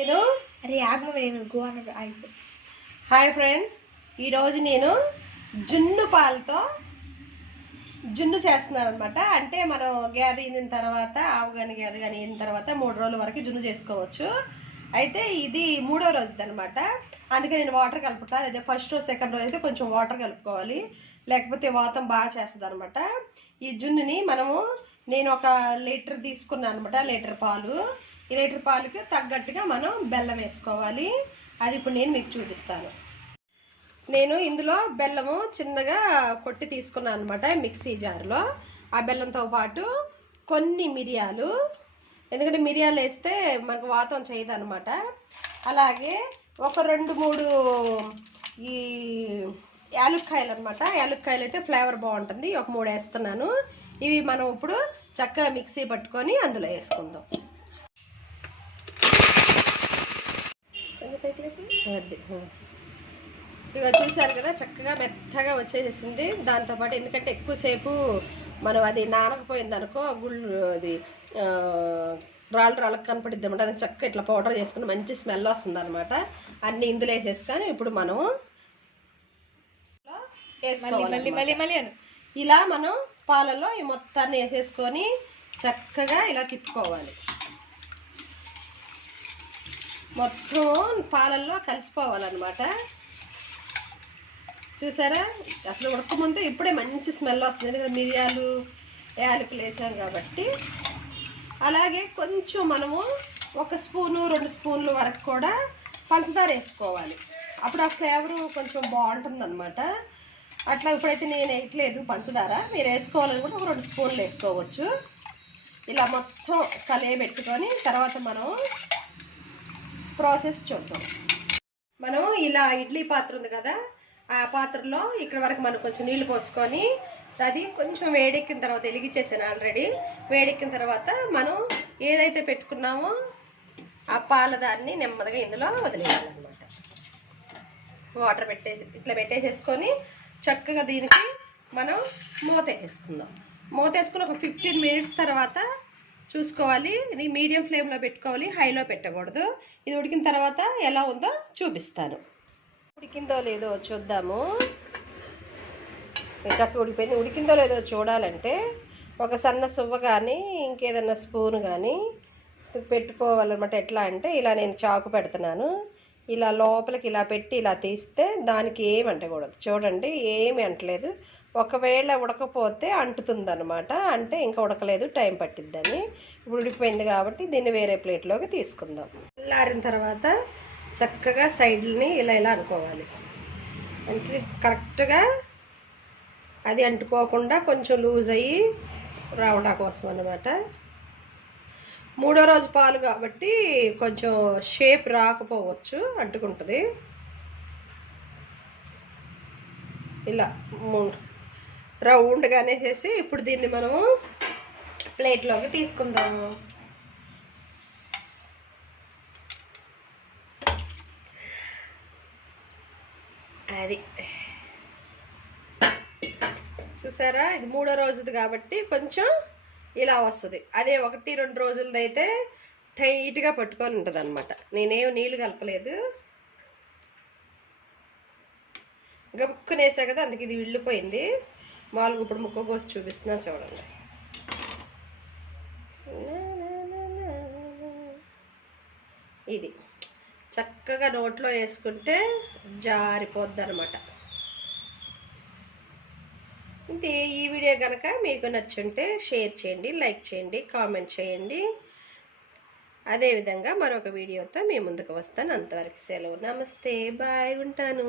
నేను hi friends, ఈరోజు నేను జున్ను పాలతో జున్ను చేస్తున్నాను అనమాట. అంటే మనం గేదె ఈనిన తర్వాత ఆవు కానీ గేదె కానీ ఈనిన తర్వాత 3 రోజుల వరకు జున్ను చేసుకోవచ్చు. అయితే ఇది 3వ రోజుది అనమాట. అందుకే నేను వాటర్ కలుపుతాను. అదే ఫస్ట్ రోజు సెకండ్ రోజు అయితే కొంచెం వాటర్ కలుపుకోవాలి, లేకపోతే వాతం బాగా చేస్తుంది అనమాట. ఈ జున్నుని నేను 1 లీటర్ తీసుకున్నాను అనమాట. లీటర్ పాలు. ఈ లీటర్ పాలకి తగ్గట్టుగా మనం బెల్లం వేసుకోవాలి. అది ఇప్పుడు నేను మీకు చూపిస్తాను. నేను ఇందులో బెల్లము చిన్నగా కొట్టి తీసుకున్నాను అనమాట మిక్సీ జార్లో. ఆ బెల్లంతో పాటు కొన్ని మిరియాలు, ఎందుకంటే మిరియాలు వేస్తే మనకు వాతం చేయదు అనమాట. అలాగే ఒక 2-3 ఈ యాలుక్కాయలు అనమాట. యాలుక్కాయలు అయితే ఫ్లేవర్ బాగుంటుంది. ఒక 3 వేస్తున్నాను. ఇవి మనం ఇప్పుడు చక్కగా మిక్సీ పట్టుకొని అందులో వేసుకుందాం. ఇక చూసారు కదా, చక్కగా మెత్తగా వచ్చేసింది. దాంతోపాటు ఎందుకంటే ఎక్కువసేపు మనం అది నానకపోయింది అనుకో, అది రాళ్ళకు కనపడిద్ది అనమాట. అది చక్కగా ఇట్లా పౌడర్ చేసుకుని మంచి స్మెల్ వస్తుంది అనమాట. అన్నీ ఇందులో వేసేసుకొని ఇప్పుడు మనం వేసుకోవాలి. ఇలా మనం పాలలో ఈ మొత్తాన్ని వేసేసుకొని చక్కగా ఇలా తిప్పుకోవాలి. మొత్తం పాలల్లో కలిసిపోవాలన్నమాట. చూసారా, అసలు ఉడకముందే ఇప్పుడే మంచి స్మెల్ వస్తుంది, ఎందుకంటే మిరియాలు యాలకులు వేసాం కాబట్టి. అలాగే కొంచెం మనము 1 స్పూను 2 స్పూన్ల వరకు కూడా పంచదార వేసుకోవాలి. అప్పుడు ఆ ఫ్లేవరు కొంచెం బాగుంటుంది అనమాట. అట్లా ఇప్పుడైతే నేను వేయట్లేదు పంచదార. మీరు వేసుకోవాలనుకుంటే ఒక 2 స్పూన్లు వేసుకోవచ్చు. ఇలా మొత్తం కలియబెట్టుకొని తర్వాత మనం ప్రాసెస్ చూద్దాం. మనం ఇలా ఇడ్లీ పాత్ర ఉంది కదా, ఆ పాత్రలో ఇక్కడ వరకు మనం కొంచెం నీళ్లు పోసుకొని అది కొంచెం వేడెక్కిన తర్వాత వెలిగించేసాను ఆల్రెడీ. వేడెక్కిన తర్వాత మనం ఏదైతే పెట్టుకున్నామో ఆ పాలదాన్ని నెమ్మదిగా ఇందులో వదిలేయాలన్నమాట. వాటర్ ఇట్లా పెట్టేసేసుకొని చక్కగా దీనికి మనం మూత వేసేసుకుందాం. మూత వేసుకుని ఒక 15 మినిట్స్ తర్వాత చూసుకోవాలి. ఇది మీడియం ఫ్లేమ్లో పెట్టుకోవాలి, హైలో పెట్టకూడదు. ఇది ఉడికిన తర్వాత ఎలా ఉందో చూపిస్తాను. ఉడికిందో లేదో చూద్దాము. చక్కగా ఉడికిపోయింది. ఉడికిందో లేదో చూడాలంటే ఒక సన్న సువ్వ కానీ ఇంకేదన్నా స్పూన్ కానీ పెట్టుకోవాలన్నమాట. ఎట్లా అంటే ఇలా నేను చాకు పెడుతున్నాను. ఇలా లోపలికి ఇలా పెట్టి ఇలా తీస్తే దానికి ఏమి అంటకూడదు. చూడండి, ఏమి అంటలేదు. ఒకవేళ ఉడకపోతే అంటుతుందన్నమాట. అంటే ఇంకా ఉడకలేదు, టైం పట్టిద్దని. ఇప్పుడు ఉడికిపోయింది కాబట్టి దీన్ని వేరే ప్లేట్లోకి తీసుకుందాం. చల్లారిన తర్వాత చక్కగా సైడ్ని ఇలా అనుకోవాలి. అంటే కరెక్ట్గా అది అంటుకోకుండా కొంచెం లూజ్ అయ్యి రావడం కోసం అన్నమాట. 3వ రోజు పాలు కాబట్టి కొంచెం షేప్ రాకపోవచ్చు, అంటుకుంటుంది. ఇలా రౌండ్గానే చేసి ఇప్పుడు దీన్ని మనము ప్లేట్లోకి తీసుకుందాము. అది చూసారా, ఇది 3వ రోజుది కాబట్టి కొంచెం ఇలా వస్తుంది. అదే 1-2 రోజులది అయితే టైట్గా పట్టుకొని ఉంటుంది అనమాట. నేనేం నీళ్ళు కలపలేదు, గబుక్కునేసా కదా, అందుకే ఇది విళ్ళిపోయింది. మామూలుగా ఇప్పుడు ముక్క కోసి చూపిస్తున్నాను చూడండి. ఇది చక్కగా నోట్లో వేసుకుంటే జారిపోద్ది అనమాట. ఇంతే. ఈ వీడియో కనుక మీకు నచ్చుంటే షేర్ చేయండి, లైక్ చేయండి, కామెంట్ చేయండి. అదేవిధంగా మరొక వీడియోతో మీ ముందుకు వస్తాను. అంతవరకు సెలవు. నమస్తే, బాయ్, ఉంటాను.